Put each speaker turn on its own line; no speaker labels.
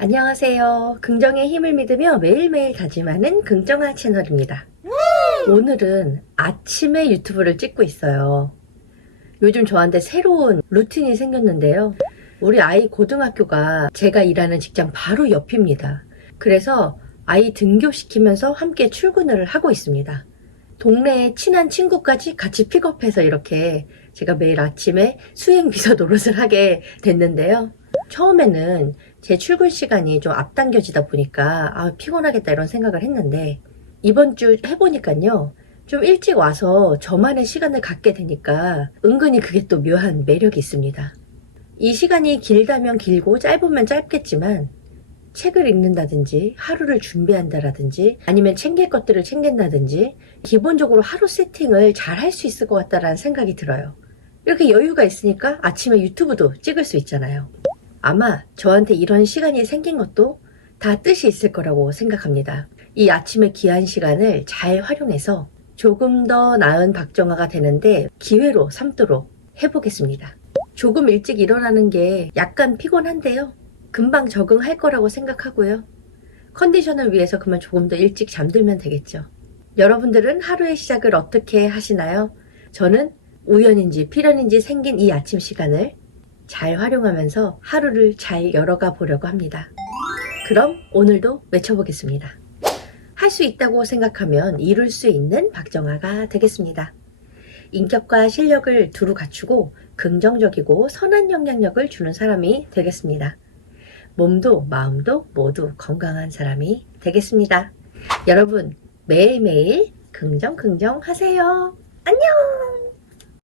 안녕하세요. 긍정의 힘을 믿으며 매일매일 다짐하는 긍정아 채널입니다. 오늘은 아침에 유튜브를 찍고 있어요. 요즘 저한테 새로운 루틴이 생겼는데요. 우리 아이 고등학교가 제가 일하는 직장 바로 옆입니다. 그래서 아이 등교시키면서 함께 출근을 하고 있습니다. 동네에 친한 친구까지 같이 픽업해서 이렇게 제가 매일 아침에 수행 비서 노릇을 하게 됐는데요. 처음에는 제 출근 시간이 좀 앞당겨지다 보니까 아, 피곤하겠다 이런 생각을 했는데 이번 주 해보니까요. 좀 일찍 와서 저만의 시간을 갖게 되니까 은근히 그게 또 묘한 매력이 있습니다. 이 시간이 길다면 길고 짧으면 짧겠지만 책을 읽는다든지 하루를 준비한다라든지 아니면 챙길 것들을 챙긴다든지 기본적으로 하루 세팅을 잘 할 수 있을 것 같다라는 생각이 들어요. 이렇게 여유가 있으니까 아침에 유튜브도 찍을 수 있잖아요. 아마 저한테 이런 시간이 생긴 것도 다 뜻이 있을 거라고 생각합니다. 이 아침의 귀한 시간을 잘 활용해서 조금 더 나은 박정아가 되는데 기회로 삼도록 해보겠습니다. 조금 일찍 일어나는 게 약간 피곤한데요. 금방 적응할 거라고 생각하고요. 컨디션을 위해서 그만 조금 더 일찍 잠들면 되겠죠. 여러분들은 하루의 시작을 어떻게 하시나요? 저는 우연인지 필연인지 생긴 이 아침 시간을 잘 활용하면서 하루를 잘 열어가 보려고 합니다. 그럼 오늘도 외쳐보겠습니다. 할 수 있다고 생각하면 이룰 수 있는 박정아가 되겠습니다. 인격과 실력을 두루 갖추고 긍정적이고 선한 영향력을 주는 사람이 되겠습니다. 몸도 마음도 모두 건강한 사람이 되겠습니다. 여러분 매일매일 긍정 긍정 하세요. 안녕!